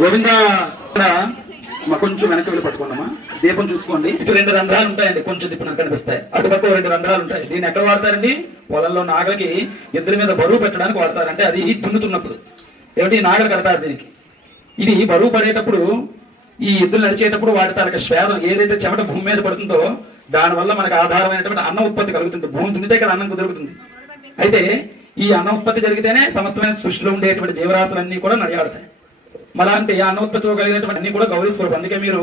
గోవింద కొంచెం వెనక్కి వెళ్ళి పట్టుకున్నామా. దీపం చూసుకోండి. ఇటు 2 రంధ్రాలు ఉంటాయండి, కొంచెం దిప్పు నాకు కనిపిస్తాయి. అటుపక్క 2 రంధ్రాలు ఉంటాయి. దీన్ని ఎక్కడ వాడతారండి? పొలంలో నాగలికి ఎద్దుల మీద బరువు పెట్టడానికి వాడతారు. అంటే అది దున్నుతున్నప్పుడు ఏమిటి నాగలు కడతారు దీనికి. ఇది బరువు పడేటప్పుడు ఈ ఎద్దులు నడిచేటప్పుడు వాటి తనకు శ్వేదం ఏదైతే చెమట భూమి మీద పడుతుందో దానివల్ల మనకు ఆధారమైనటువంటి అన్న ఉత్పత్తి కలుగుతుంది. భూమి దున్నితే కదా అన్నం దొరుకుతుంది. అయితే ఈ అన్న ఉత్పత్తి జరిగితేనే సమస్తమైన సృష్టిలో ఉండేటువంటి జీవరాశులన్నీ కూడా నడియాడుతాయి. మళ్ళా అంటే అన్న ఉత్పత్తిలో కలిగినటువంటి అన్ని కూడా గౌరీ స్వరూపం. అందుకే మీరు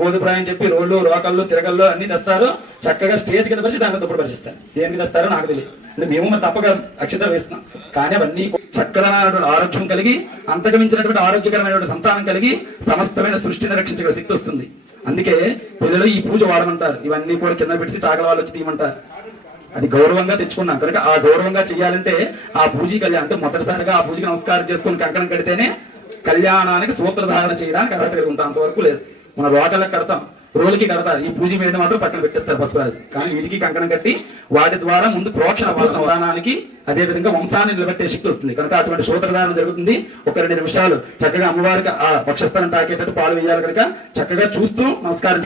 గోధుప్రాయం చెప్పి రోడ్లు రోకళ్ళు తిరగళ్ళు అన్ని తెస్తారు, చక్కగా స్టేజ్ కింద పరిచి దాన్ని దుప్పుడు పరిచిస్తారు. దేనికి తెస్తారో నాకు తెలియదు. అంటే మేము మరి తప్పక అక్షతలు వేస్తున్నాం. కానీ అవన్నీ చక్కదనటువంటి ఆరోగ్యం కలిగి అంతగమించినటువంటి ఆరోగ్యకరమైనటువంటి సంతానం కలిగి సమస్తమైన సృష్టిని రక్షించగల శక్తి వస్తుంది. అందుకే పిల్లలు ఈ పూజ వాడమంటారు. ఇవన్నీ కూడా కింద పెట్టి చాకల వాళ్ళు వచ్చి తీయమంటారు. అది గౌరవంగా తెచ్చుకున్నాం కనుక ఆ గౌరవంగా చేయాలంటే ఆ పూజ కళ్యాణం అంటే మొదటిసారిగా ఆ పూజకి నమస్కారం చేసుకుని కంకణం కడితేనే కళ్యాణానికి సూత్రధారణ చేయడానికి అర్హత కలిగి ఉంటాం. అంతవరకు లేదు. మన రోకళ్ళకి కడతాం, రోలికి కడతారు. ఈ పూజ మీద మాత్రం పక్కన పెట్టేస్తారు పసుపు రాసి. కానీ వీటికి కంకణం కట్టి వాటి ద్వారా ముందు ప్రోక్షణ అవధానానికి అదే విధంగా వంశాన్ని నిలబెట్టే శక్తి వస్తుంది. కనుక అటువంటి సూత్రధారణ జరుగుతుంది. 1-2 నిమిషాలు చక్కగా అమ్మవారికి ఆ వక్షస్థలం తాకేటట్టు పాలు వేయాలి. కనుక చక్కగా చూస్తూ నమస్కారం.